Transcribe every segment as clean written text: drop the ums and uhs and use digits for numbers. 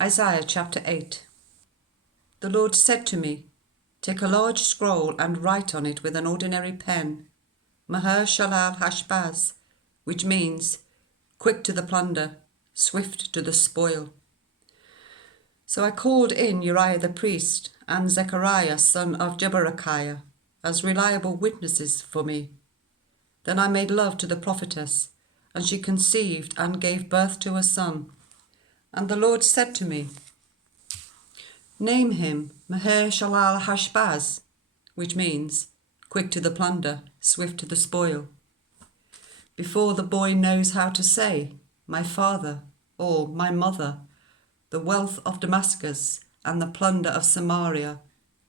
Isaiah chapter 8. The Lord said to me, "Take a large scroll and write on it with an ordinary pen, Maher-shalal-hash-baz, which means quick to the plunder, swift to the spoil." So I called in Uriah the priest and Zechariah son of Jeberechiah as reliable witnesses for me. Then I made love to the prophetess, and she conceived and gave birth to a son. And the Lord said to me, "Name him Maher-shalal-hash-baz, which means quick to the plunder, swift to the spoil. Before the boy knows how to say, 'My father,' or 'my mother,' the wealth of Damascus and the plunder of Samaria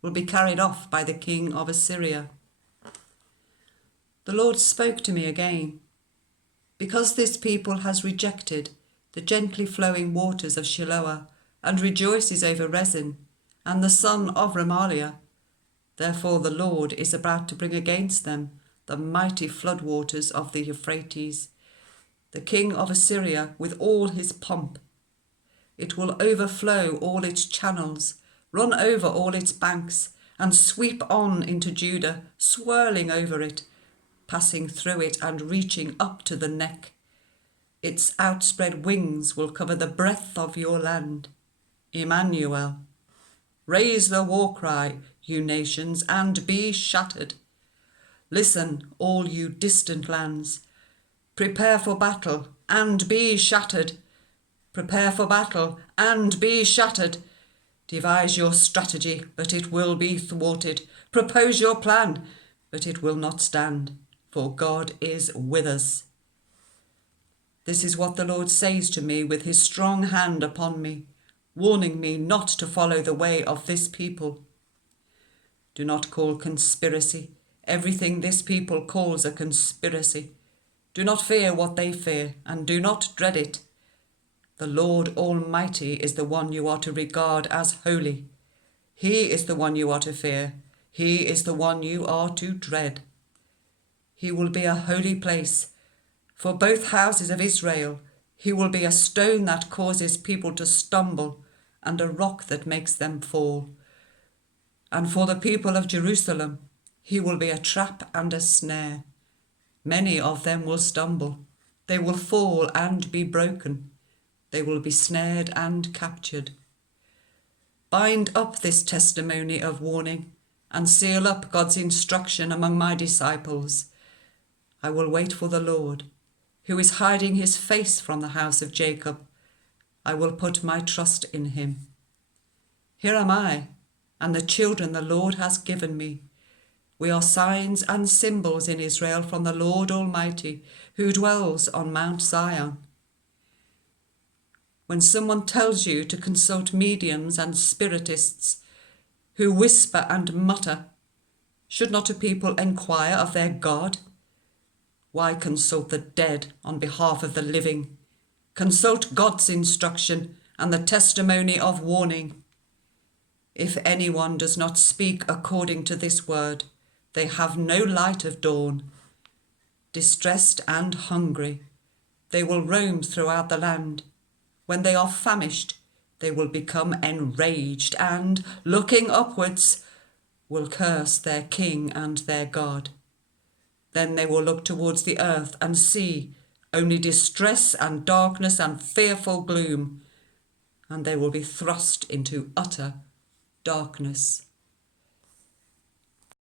will be carried off by the king of Assyria." The Lord spoke to me again, "Because this people has rejected the gently flowing waters of Shiloah and rejoices over Rezin and the son of Remaliah, therefore the Lord is about to bring against them the mighty floodwaters of the Euphrates, the king of Assyria with all his pomp. It will overflow all its channels, run over all its banks, and sweep on into Judah, swirling over it, passing through it and reaching up to the neck. Its outspread wings will cover the breadth of your land. Emmanuel. Raise the war cry, you nations, and be shattered. Listen, all you distant lands. Prepare for battle and be shattered. Prepare for battle and be shattered. Devise your strategy, but it will be thwarted. Propose your plan, but it will not stand, for God is with us. This is what the Lord says to me with his strong hand upon me, warning me not to follow the way of this people. Do not call conspiracy everything this people calls a conspiracy. Do not fear what they fear, and do not dread it. The Lord Almighty is the one you are to regard as holy. He is the one you are to fear. He is the one you are to dread. He will be a holy place for both houses of Israel. He will be a stone that causes people to stumble and a rock that makes them fall. And for the people of Jerusalem, he will be a trap and a snare. Many of them will stumble. They will fall and be broken. They will be snared and captured. Bind up this testimony of warning and seal up God's instruction among my disciples. I will wait for the Lord, who is hiding his face from the house of Jacob. I will put my trust in him. Here am I, and the children the Lord has given me. We are signs and symbols in Israel from the Lord Almighty, who dwells on Mount Zion. When someone tells you to consult mediums and spiritists who whisper and mutter, should not a people inquire of their God? Why consult the dead on behalf of the living? Consult God's instruction and the testimony of warning. If anyone does not speak according to this word, they have no light of dawn. Distressed and hungry, they will roam throughout the land. When they are famished, they will become enraged and, looking upwards, will curse their king and their God. Then they will look towards the earth and see only distress and darkness and fearful gloom, and they will be thrust into utter darkness.